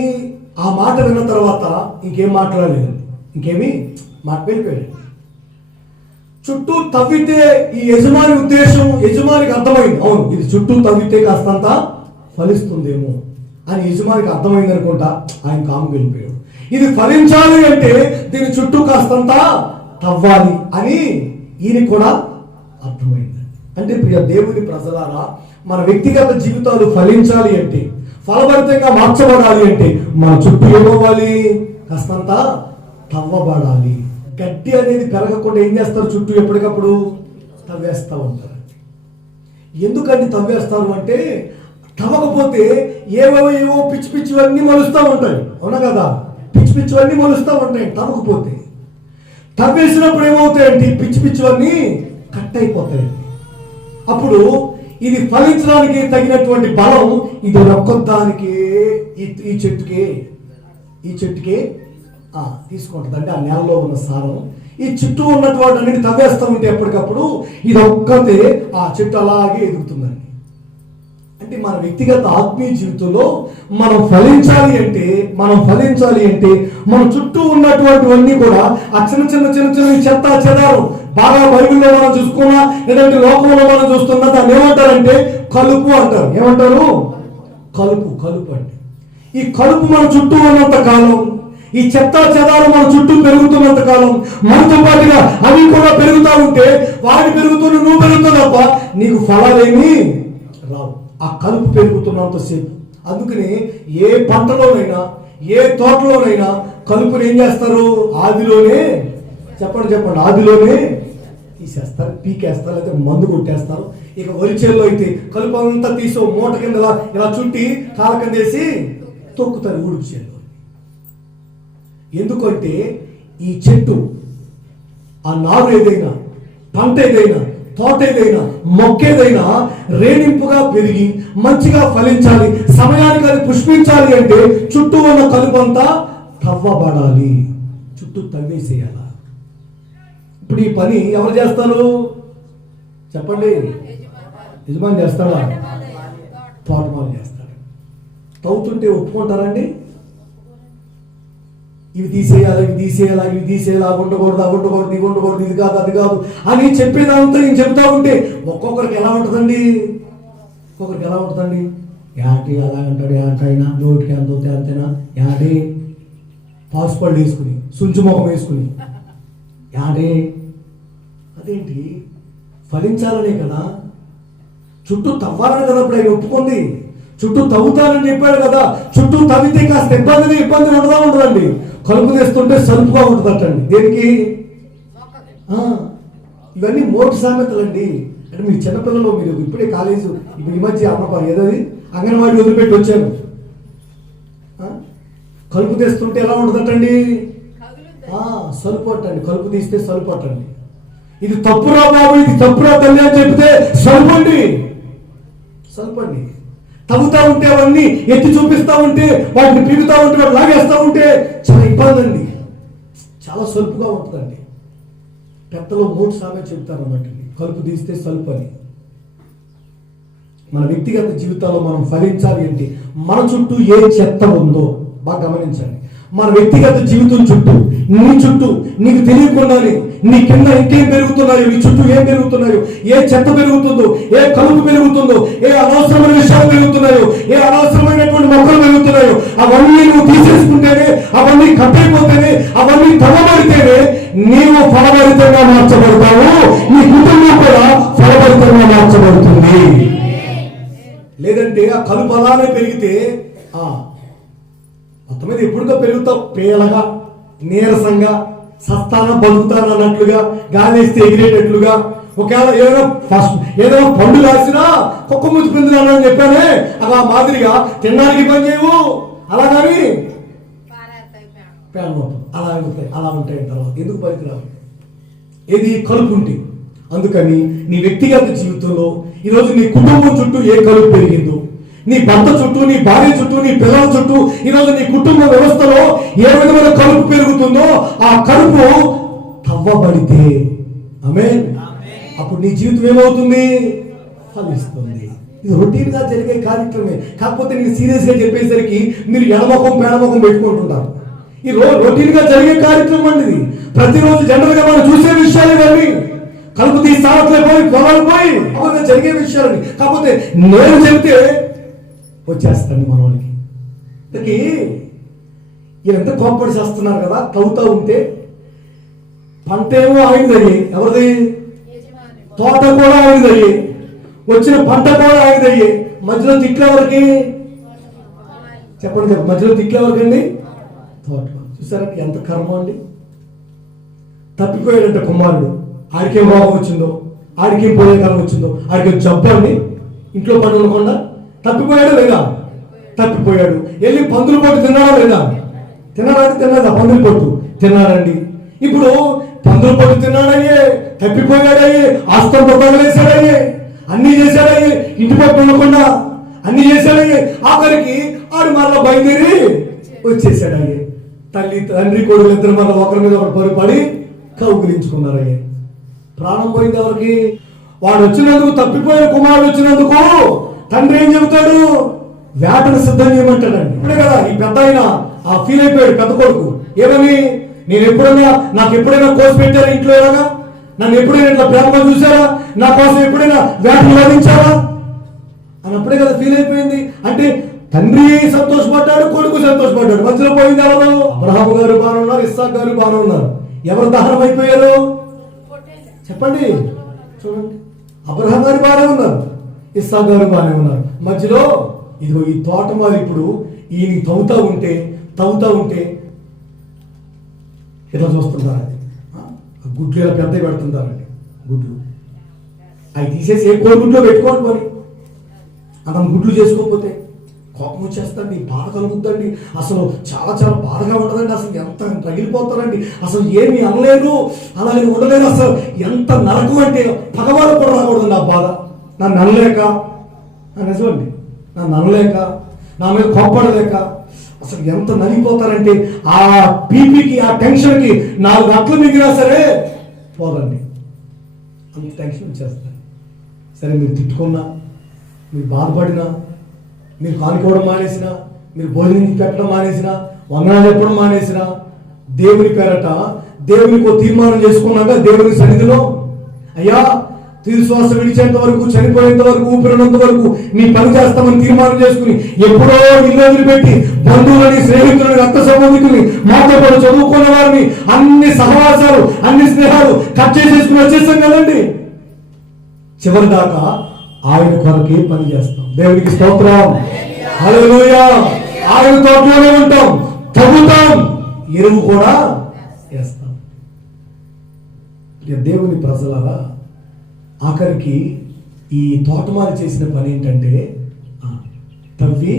ఆ మాట విన్న తర్వాత ఇంకేం మాట్లాడలేదండి, ఇంకేమీ వెళ్ళిపోయాడు. చుట్టూ తవ్వితే ఈ యజమాని ఉద్దేశం యజమానికి అర్థమైంది, అవును ఇది చుట్టూ తవ్వితే కాస్తంత ఫలిస్తుందేమో అని యజమానికి అర్థమైంది అనుకుంటా, ఆయన కాముకు వెళ్ళిపోయాడు. ఇది ఫలించాలి అంటే దీని చుట్టూ కాస్తంత తవ్వాలి అని ఈయన కూడా అర్థమైంది. అంటే ప్రియ దేవుని ప్రజలారా, మన వ్యక్తిగత జీవితాలు ఫలించాలి అంటే, ఫలభరితంగా మార్చబడాలి అంటే మన చుట్టూ ఏమవ్వాలి? కాస్తంత తవ్వబడాలి. గడ్డి అనేది పెరగకుండా ఏం చేస్తారు? చుట్టూ ఎప్పటికప్పుడు తవ్వేస్తూ ఉంటారు. ఎందుకండి తవ్వేస్తారు అంటే, తవ్వకపోతే ఏవో పిచ్చి పిచ్చివన్నీ మొలుస్తూ ఉంటాయి. అవునా కదా? పిచ్చి పిచ్చివన్నీ మొలుస్తూ ఉంటాయి తవ్వకపోతే. తవ్వేసినప్పుడు ఏమవుతాయండి? పిచ్చి పిచ్చివన్నీ కట్ అయిపోతాయండి. అప్పుడు ఇది ఫలించడానికి తగినటువంటి బలం ఇది ఒక్కొద్దానికి ఈ చెట్టుకే తీసుకుంటుంది. అంటే ఆ నేలలో ఉన్న సారం ఈ చుట్టూ ఉన్నటువంటి అన్నిటి తవ్వేస్తూ ఉంటే ఎప్పటికప్పుడు ఇది ఒక్కతే ఆ చెట్టు అలాగే ఎదుగుతుందండి. అంటే మన వ్యక్తిగత ఆత్మీయ జీవితంలో మనం ఫలించాలి అంటే మన చుట్టూ ఉన్నటువంటివన్నీ కూడా ఆ చిన్న చెత్త చెదారం బాగా బైబిల్లో మనం చూసుకున్నా, లేదంటే లోకంలో మనం చూస్తున్నా దాన్ని ఏమంటారంటే కలుపు అంటారు. ఏమంటారు? కలుపు అంటే ఈ కలుపు మన చుట్టూ ఉన్నంత కాలం, ఈ చెత్త చెదారం మన చుట్టూ పెరుగుతున్నంత కాలం, మనతో పాటుగా అవి కూడా పెరుగుతూ ఉంటే వాటి పెరుగుతున్న నువ్వు పెరుగుతావు తప్ప నీకు ఫలాలేమి రావు. ఆ కలుపు పెరుగుతున్నంతసేపు. అందుకని ఏ పంటలోనైనా ఏ తోటలోనైనా కలుపుని ఏం చేస్తారు? ఆదిలోనే తీసేస్తారు, పీకేస్తారు, లేకపోతే మందు కొట్టేస్తారు. ఇక వరి చేల్లో అయితే కలుపు అంతా తీసి మూట కింద ఇలా చుట్టి కాల కింద వేసి తొక్కుతారు ఊడుపు చేల్లో. ఎందుకంటే ఈ చెట్టు, ఆ నారు ఏదైనా, పంట ఏదైనా, తోట ఏదైనా, మొక్కేదైనా రేణింపుగా పెరిగి మంచిగా ఫలించాలి, సమయానికి అది పుష్పించాలి అంటే చుట్టూ ఉన్న కలుపంతా తవ్వబడాలి, చుట్టూ తవ్వేసేయాలి. ఇప్పుడు ఈ పని ఎవరు చేస్తారు చెప్పండి? యజమాని చేస్తాడా? తోటమాలి చేస్తాడు. తవ్వుతుంటే ఒప్పుకుంటారండి? ఇవి తీసేయాలి, ఉండకూడదు, ఇది కాదు, అది కాదు అని చెప్పేదంతా నేను చెప్తా ఉంటే ఒక్కొక్కరికి ఎలా ఉంటుందండి? యాటి అలాగంటాడు, యాటైనా నోటికి అంత అంతేనా, యాటి పాసుపళ్ళు వేసుకుని, సుంచు ముఖం వేసుకుని, యాడే అదేంటి? ఫలించాలనే కదా, చుట్టూ తవ్వాలని కదా ఇప్పుడు ఆయన ఒప్పుకుంది. చుట్టూ తవ్వుతానని చెప్పాడు కదా. చుట్టూ తవ్వితే కాస్త ఇబ్బంది ఉండదండి. కలుపు తెస్తుంటే సలుపుగా ఉంటుందటండి. దేనికి? ఇవన్నీ మోటు సామెతలండి. అంటే మీరు చిన్నపిల్లలు, మీరు ఇప్పుడే కాలేజీ, ఇప్పుడు ఈ మధ్య అమ్మపారు ఏదది అంగన్వాడీ వదిలిపెట్టి వచ్చాను. కలుపు తెస్తుంటే ఎలా ఉంటుందటండి? సలుపు అట్టండి. కలుపు తీస్తే సలుపు అట్టండి. ఇది తప్పురా బాబు, ఇది తప్పురా తల్లి అని చెప్తే సలుపండి. తవ్వుతా ఉంటే అవన్నీ ఎత్తి చూపిస్తా ఉంటే, వాటిని పీగుతా ఉంటే, వాటిని లాగేస్తూ ఉంటే చాలా ఇబ్బంది అండి, చాలా సలుపుగా ఉంటుందండి. పెద్దలో మూడు సామెత చెప్తారు అన్నమాట, కలుపు తీస్తే సలుపు అని. మన వ్యక్తిగత జీవితాల్లో మనం ఫలించాలి అంటే మన చుట్టూ ఏ చెత్త ఉందో బాగా గమనించండి. మన వ్యక్తిగత జీవితం చుట్టూ, నీ చుట్టూ నీకు తెలియకుండానే నీ కింద ఇంకేం పెరుగుతున్నాయో, నీ చుట్టూ ఏం పెరుగుతున్నాయో, ఏ చెత్త పెరుగుతుందో, ఏ కలుపు పెరుగుతుందో, ఏ అనవసరమైన విషయాలు పెరుగుతున్నాయో, ఏ అనవసరమైనటువంటి మొక్కలు పెరుగుతున్నాయో అవన్నీ నువ్వు తీసేసుకుంటేనే, అవన్నీ కట్టయిపోతేనే, అవన్నీ తవ్వబడితేనే నీవు ఫలభరితంగా మార్చబడతావు, నీ కుటుంబం కూడా ఫలభరితంగా మార్చబడుతుంది. లేదంటే ఆ కలుపు అలానే పెరిగితే మొత్తం మీద ఎప్పుడుగా పెరుగుతావు, పేలగా, నీరసంగా, సస్తానం బతుకుతాను అన్నట్లుగా, గాలేస్తే ఎగిరేటట్లుగా. ఒకవేళ ఏదైనా పండు కాసినా కుక్క ముచ్చి పిందులు అని చెప్పానే, అలా మాదిరిగా తినడానికి పని చేయవు, అలాగని పేడ మొత్తం అలా ఉంటాయి. తర్వాత ఎందుకు పనికిరావు? ఏది? కలుపు ఉంటే. అందుకని నీ వ్యక్తిగత జీవితంలో ఈరోజు నీ కుటుంబం చుట్టూ ఏ కలుపు పెరిగిందో, నీ భర్త చుట్టూ, నీ భార్య చుట్టూ, నీ పిల్లల చుట్టూ ఈరోజు నీ కుటుంబ వ్యవస్థలో ఏ విధమైన కలుపు పెరుగుతుందో ఆ కలుపు తవ్వబడితే ఆమేన్, అప్పుడు నీ జీవితం ఏమవుతుంది? ఫలిస్తుంది. ఇది రొటీన్ గా జరిగే కార్యక్రమే. కాకపోతే నేను సీరియస్ గా చెప్పేసరికి మీరు ఎడమొఖం పేడమొఖం పెట్టుకుంటుంటారు. ఈ రొటీన్ గా జరిగే కార్యక్రమం అండి ఇది. ప్రతిరోజు జనరల్ గా మనం చూసే విషయాలు ఇవన్నీ. కలుపు తీస్తావట్లే పోయి పొలాలు పోయి అవన్నీ జరిగే విషయాలని. కాకపోతే నేను చెప్తే వచ్చేస్తాను మన వాళ్ళకి. ఇంతకీ వీళ్ళంతా కోప్పడి చేస్తున్నారు కదా, తవ్వుతూ ఉంటే పంట ఏమో ఆగిందయ్యి. ఎవరిది? తోట కూడా ఆగిందయ్యి, వచ్చిన పంట కూడా ఆగిందయ్యి. మధ్యలో తిట్లు ఎవరికి? చెప్పండి మధ్యలో తిట్లు ఎవరికండి? తోట. చూసారండి ఎంత కర్మ అండి. తప్పిపోయాడంట కుమారుడు. ఆడికేం రోగం వచ్చిందో, ఆడికేం పోయే కాలం వచ్చిందో, ఆడికేం జబ్బు అండి. ఇంట్లో పని ఉండకుండా తప్పిపోయాడు లేదా? తప్పిపోయాడు. వెళ్ళి పందులు పట్టు తిన్నాడా లేదా? తినలేదా? పందులు పట్టు తిన్నాడండి. ఇప్పుడు పందులు పట్టు తిన్నాడయ్యే, తప్పిపోయాడయ్యే, ఆస్తంతో తగలేశాడయ్యే, అన్ని చేశాడయ్యే, ఇంటి పట్టు ఉండకుండా అన్ని చేశాడయ్యే. ఆఖరికి ఆడు మరలా బయలుదేరి వచ్చేసాడయ్యే. తండ్రి కొడుకు ఇద్దరు మరలా ఒకరి మీద ఒకరు పరుపడి కౌగిలించుకున్నారయ్యే. ప్రాణం పోయింది ఎవరికి? వాడు వచ్చినందుకు, తప్పిపోయిన కుమారుడు వచ్చినందుకు తండ్రి ఏం చెబుతాడు? వేటను సిద్ధం చేయమంటాడండి. ఇప్పుడే కదా ఈ పెద్ద ఆయన ఫీల్ అయిపోయాడు పెద్ద కొడుకు. ఏమని? నాకు ఎప్పుడైనా కోసి పెట్టారా ఇంట్లో? ఎలాగా నన్ను ఎప్పుడైనా ఇట్లా ప్రేమగా చూసారా? నా కోసం ఎప్పుడైనా వేటను వధించారా అన్నప్పుడే కదా ఫీల్ అయిపోయింది. అంటే తండ్రి సంతోషపడ్డాడు, కొడుకు సంతోషపడ్డాడు. మధ్యలో పోయింది ఎవరు? అబ్రహాము గారు బాగా ఉన్నారు, ఇస్సాకు గారు బాగా ఉన్నారు. ఎవరు దహనం అయిపోయారు చెప్పండి? చూడండి, అబ్రహాం గారు బాగానే ఉన్నారు, ఇస్సాకు గారు బాగానే ఉన్నారు. మధ్యలో ఇదిగో ఈ తోటమాలి ఇప్పుడు ఈయన తవ్వుతా ఉంటే ఇట్లా చూస్తుంటారండి. గుడ్లు ఇలా పెద్ద పెడుతుంటారండి. గుడ్లు అవి తీసేసి ఏ కోడిగుడ్లో పెట్టుకోండి. మరి అతను గుడ్లు చేసుకోకపోతే కోపం వచ్చేస్తండి, బాధ కలుగుద్దండి. అసలు చాలా చాలా బాధగా ఉండదండి. అసలు ఎంత రగిలిపోతారండి. అసలు ఏమి అనలేరు, అలాగే ఉండలేరు. అసలు ఎంత నరకం అంటే పగవాళ్ళు కూడా రాకూడదండి ఆ బాధ. నన్ను అనలేక, నిజమండి, నన్ను అనలేక, నా మీద కోప్పడలేక అసలు ఎంత నలిగిపోతారంటే ఆ బీపీకి, ఆ టెన్షన్కి 4 గంటలు మిగిలినా సరే పోదండి. అంత టెన్షన్ వచ్చేస్తారు. సరే మీరు తిట్టుకున్నా, మీరు బాధపడినా, మీరు కానుకోవడం మానేసినా, మీరు భోజనం పెట్టడం మానేసినా, వందనాలు చెప్పడం మానేసినా, దేవుని పేరట దేవునికి ఒక తీర్మానం చేసుకున్నాక దేవుని సన్నిధిలో అయ్యా తీర్శ్వాస విడిచేంత వరకు, చనిపోయేంత వరకు, ఊపిరినంత వరకు నీ పని చేస్తామని తీర్మానం చేసుకుని ఎప్పుడో ఇల్లు వదిలిపెట్టి బంధువులని, స్నేహితులని, రక్త సంబంధికుల్ని, మాతో పాటు చదువుకున్న వారిని, అన్ని సహవాసాలు, అన్ని స్నేహాలు కట్ చేసేసుకుని వచ్చేస్తాం కదండి. చివరి దాకా ఆయన కొరకే పని చేస్తాం. దేవునికి స్తోత్రం, హల్లెలూయా. ఆయన తోటలోనే ఉంటాం, తవ్వుతాం, ఎరువు కూడా వేస్తాం. దేవుని ప్రజలారా, ఆఖరికి ఈ తోటమాలి చేసిన పని ఏంటంటే తవ్వి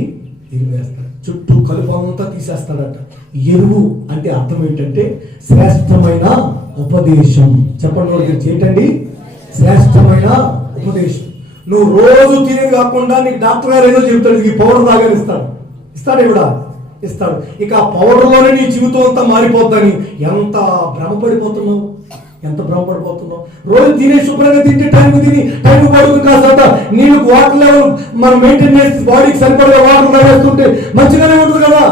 ఎరువు వేస్తాడు. చుట్టూ కలుపు అంతా తీసేస్తాడట. ఎరువు అంటే అర్థం ఏంటంటే శ్రేష్టమైన ఉపదేశం. చెప్పండి గురించి ఏంటండి? శ్రేష్టమైన ఉపదేశం. నువ్వు రోజు తినేది కాకుండా నీకు డాక్టర్ గారు ఏదో చెబుతాడు, ఈ పౌడర్ తాగని ఇస్తాడు ఇవిడా ఇస్తాడు. ఇక ఆ పౌడర్లోనే నీ జీవితం అంతా మారిపోద్దని ఎంత భ్రమపడిపోతున్నావు. రోజు తినే శుభ్రంగా తింటే టైంకి తిని టైంకి పడుకుని కాస్త నీళ్ళు వాటర్ లెవెల్ మనం మెయింటైన్ చేసి బాడీకి సరిపడే వాటర్ తాగేస్తుంటే మంచిగానే ఉంటుంది కదా.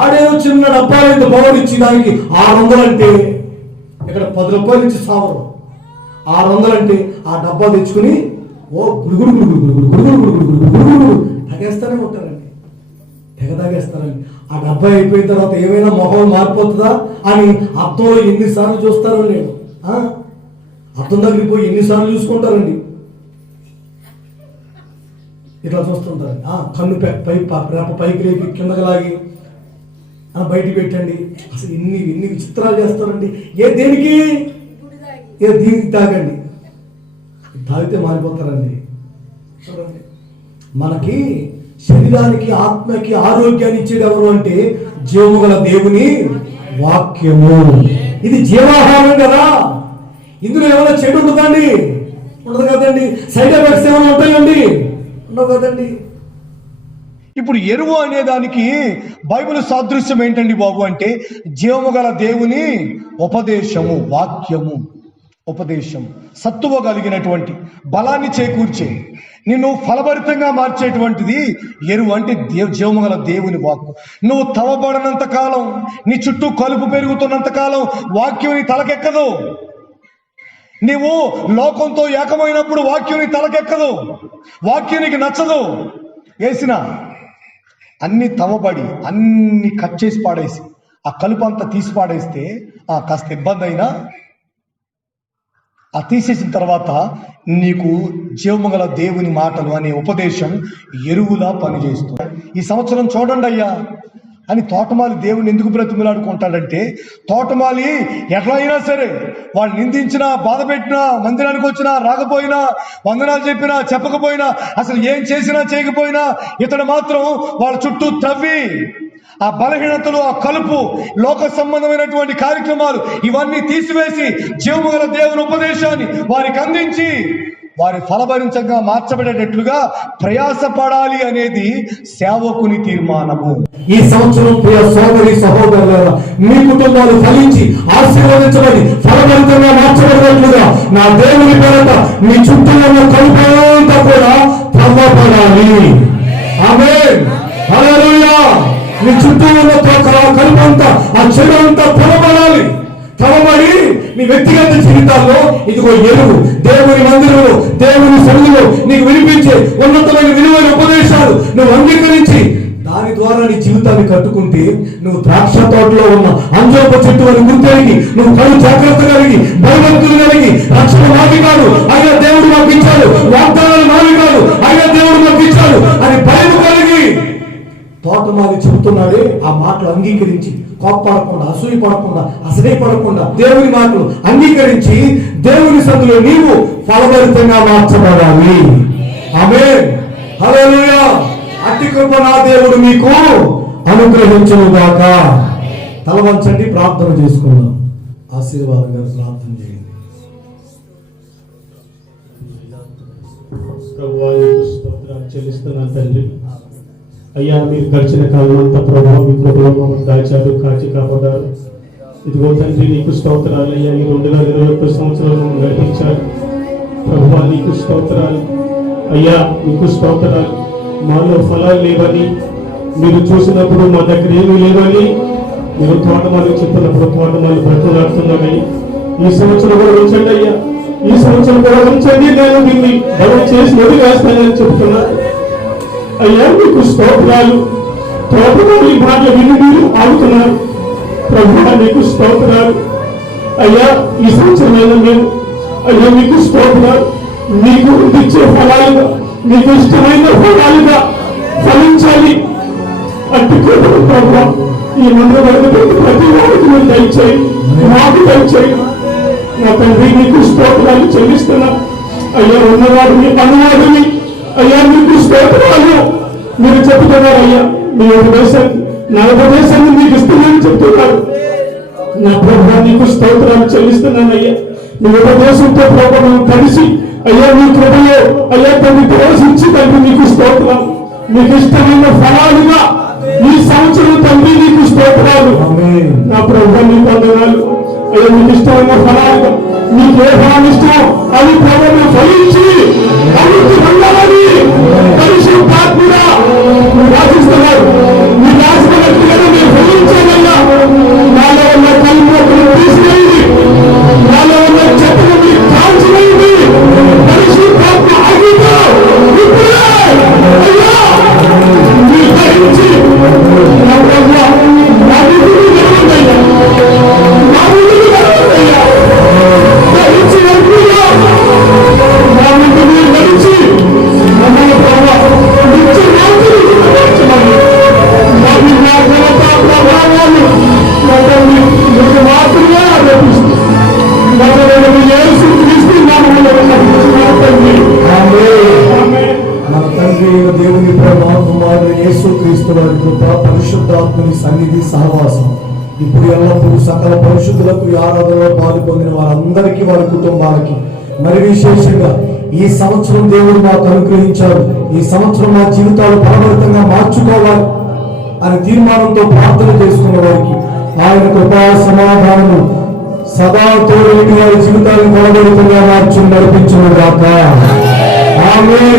ఆడేదో చిన్న డబ్బాలు ఇంత పౌడర్ ఇచ్చి దానికి 600 అంటే ఇక్కడ 10 రూపాయలు ఇచ్చి సావరు. 600 అంటే ఆ డబ్బా తెచ్చుకుని గుడుగుడు తాగేస్తానే ఉంటారండి, తాగేస్తారండి. ఆ డబ్బా అయిపోయిన తర్వాత ఏమైనా మొహం మారిపోతుందా అని అద్దంలో ఎన్నిసార్లు చూస్తారో నేను. అద్దం దగ్గరికి పోయి ఎన్నిసార్లు చూసుకుంటారండి. ఇట్లా చూస్తుంటారండి. కన్ను పైకి రేపి కిందకి లాగి బయటికి పెట్టండి. అసలు ఎన్ని విచిత్రాలు చేస్తారండి. దేనికి తాగండి, తాగితే మారిపోతారండి. చూడండి, మనకి శరీరానికి, ఆత్మకి ఆరోగ్యాన్ని ఇచ్చేది ఎవరు అంటే జీవము గల దేవుని వాక్యము. ఇది జీవాహారం కదా. ఇందులో ఏమైనా చెడు ఉంటుందండి? ఉండదు కదండి. సైడ్ ఎఫెక్ట్స్ ఏమైనా ఉంటాయండి? ఉండవు కదండి. ఇప్పుడు ఎరువు అనే దానికి బైబిల్ సాదృశ్యం ఏంటండి బాబు అంటే జీవము గల దేవుని ఉపదేశము, వాక్యము. ఉపదేశం సత్తువ కలిగినటువంటి, బలాన్ని చేకూర్చే, నిన్ను ఫలభరితంగా మార్చేటువంటిది ఎరువు అంటే జీవము గల దేవుని వాక్కు. నువ్వు తవ్వబడినంత కాలం, నీ చుట్టూ కలుపు పెరుగుతున్నంత కాలం వాక్యం నీ తలకెక్కదు. నీవు లోకంతో ఏకమైనప్పుడు వాక్యం నీ తలకెక్కదు, వాక్యం నీకు నచ్చదు. వేసిన అన్ని తమబడి అన్ని కట్ చేసి పాడేసి ఆ కలుపు అంతా తీసి పాడేస్తే కాస్త ఇబ్బంది అయినా ఆ తీసేసిన తర్వాత నీకు జీవముగల దేవుని మాటలు అనే ఉపదేశం ఎరువులా పనిచేస్తుంది. ఈ సంవత్సరం చూడండి అయ్యా అని తోటమాలి దేవుని ఎందుకు బ్రతిమలాడుకుంటాడంటే, తోటమాలి ఎట్లా అయినా సరే వాళ్ళు నిందించినా, బాధ పెట్టినా, మందిరానికి వచ్చినా రాకపోయినా, వందనాలు చెప్పినా చెప్పకపోయినా, అసలు ఏం చేసినా చేయకపోయినా ఇతడు మాత్రం వాళ్ళ చుట్టూ తవ్వి ఆ బలహీనతలు, ఆ కలుపు, లోక సంబంధమైనటువంటి కార్యక్రమాలు ఇవన్నీ తీసివేసి జీవముగల దేవుని ఉపదేశాన్ని వారికి అందించి వారి ఫలభరించంగా మార్చబడేటట్లుగా ప్రయాసపడాలి అనేది సేవకుని తీర్మానము. ఈ సంవత్సరం ప్రియ సోదరి సహోదరులారా, మీ కుటుంబాలు ఫలించి ఆశీర్వదించబడి ఫలభరితంగా మార్చబడినట్లుగా నా దేవుని పేరట మీ చుట్టూ ఉన్న కలుపంతా కూడా తవ్వబడాలి. ఆమేన్, హల్లెలూయా. మీ చుట్టూ ఉన్న కలుపంతా, ఆ చెడు అంతా తవ్వబడాలి. తవ్వబడి నీ వ్యక్తిగత జీవితాల్లో ఇదిగో ఎరువు, దేవుని మందిరంలో, దేవుని సన్నిధిలో నీకు వినిపించే ఉన్నతమైన విలువైన ఉపదేశాలు నువ్వు అంగీకరించి దాని ద్వారా నీ జీవితాన్ని కట్టుకుంటే నువ్వు ద్రాక్ష తోటలో ఉన్న అంజోప చెట్టు అని గుర్తెరిగి, నువ్వు కళ్ళు జాగ్రత్త కలిగి, భయభక్తులు కలిగి, రక్షణ నాది కాదు అయ్యా దేవుడు మాకు ఇచ్చాడు, వాగ్దానాలు నాది కాదు అయ్యా దేవుడు మాకు ఇచ్చాడు అని భయం కలిగి తోటమాలి చెబుతున్నాడే ఆ మాటలు అంగీకరించి కోప్పడకుండా, అసూయ పడకుండా, అసహ్యపడకుండా దేవుని మాటలు అంగీకరించి దేవుని సందులో నీవు ఫలభరితంగా మార్చబడాలి. ఆమేన్, హల్లెలూయా. అట్టి కృప నా దేవుడు మీకు అనుగ్రహించునుగాక. తల వంచండి, ప్రార్థన చేసుకుందాం. ఆశీర్వాదంగా ప్రార్థన చేయండి. స్తోత్రాలు చెల్లిస్తున్నాను తండ్రి. అయ్యా, మీరు గడిచిన కాలం అంతా ప్రభావం మీ కృపలో మమ్మల్ని దాచారు, కాచి కాపాడారు. ఇదిగో తండ్రి, నీకు స్తోత్రాలు అయ్యా. ఈ 2021 సంవత్సరంలో నడిపించారు ప్రభువా, నీకు స్తోత్రాలు అయ్యా, నీకు స్తోత్రాలు. మాలో ఫలాలు లేవని మీరు చూసినప్పుడు మా దగ్గర ఏమీ లేవని మీరు తోటమాలు చెప్పినప్పుడు తోటమాలు బ్రతులాడుతున్నామని ఈ సంవత్సరం కూడా ఉంచండి అయ్యా, ఈ సంవత్సరం కూడా ఉంచండి. నేను దీన్ని బలం చేసి వదిలేస్తానని చెప్తున్నాను అయ్యా. మీకు స్తోత్రాలు. తోటమాలు ఈ మాటలు విని మీరు ఆడుతున్నారు ప్రభువా, నీకు స్తోత్రాలు అయ్యా. ఈ సంవత్సరమైనా మేము అయ్యా మీకు స్తోత్రాలు. మీకు ఇచ్చే ఫలాలుగా, మీకు ఇష్టమైన ఫలాలుగా ఫలించాలి. అట్టి కృపను ప్రభువా ఈ మందిరం ప్రతి వారికి మీరు దయచేయండి, మాకు దయచేయండి. నా తండ్రి, నీకు స్తోత్రాలు చెల్లిస్తున్నా అయ్యా. ఉన్నవాడిని అనువాడిని అయ్యా, మీకు స్తోత్రాలు. మీరు చెప్తున్నారు అయ్యా, మీ ఉపదేశాన్ని, నా ఉపదేశాన్ని మీకు ఇస్తున్నానని చెప్తున్నారు. నా ప్రభువా, నీకు స్తోత్రాలు చెల్లిస్తున్నాను అయ్యా. మీ ఉపదేశంతో ప్రభుత్వం కలిసి అయ్యా మీ కృపలో అయ్యా తండ్రి ప్రవేశించి తండ్రి మీకు స్తోత్రం. మీకు ఇష్టమైన ఫలాలుగా ఈ సంవత్సరం తండ్రి నీకు స్తోత్రాలు. నా ప్రభువా, నీ వందనాలు అయ్యా. మీకు ఇష్టమైన ఫలాలుగా మీకు ఏ ఫలాలు ఇష్టం అది ప్రభుత్వం ఫలించి అభివృద్ధి పొందాలని పరిశుద్ధాత్మగా రాసిస్తున్నారు. మీరు రాసినట్టుగా మీరు ఫలించాలయ్యా. నాలో ఉన్న కలుపును తీసివేయండి, నాలో ఉన్న చెత్తను మీరు కాల్చివేయండి. పరిశుద్ధాత్మ అగ్నితో ఇప్పుడే అయ్యా మీరు ధరించి నా ప్రభువా నా ముందుకు నడవండయ్యా, నా ముందుకు నడవండయ్యా. ధరించి నడుపుగా నా ముందు మీరు నడిచి మమ్మల్ని ప్రభువా నిత్య మార్పులు చూపించమని నా ఘనత ప్రభావాలు నా తండ్రి మీకు మాత్రమే ఆరోపిస్తూ మన తండ్రి దేవుని ప్రేమ, కుమారుడు యేసుక్రీస్తు వారి కృప, పరిశుద్ధాత్మని సన్నిధి సహవాసం ఇప్పుడు ఎల్లప్పుడూ సకల పరిశుద్ధులకు ఈ ఆరాధనలో పాల్పొందిన వారందరికీ, వారి కుటుంబాలకి, మరి విశేషంగా ఈ సంవత్సరం దేవుడు మాకు అనుగ్రహించారు. ఈ సంవత్సరం మా జీవితాలు ఫలభరితంగా మార్చుకోవాలి అని తీర్మానంతో ప్రార్థన చేసుకున్న వారికి ఆయన కృపా సమాధానము సదా తోడు వారి జీవితాలను ఫలభరితంగా మార్చి నడిపించును గాక. ఆమేన్.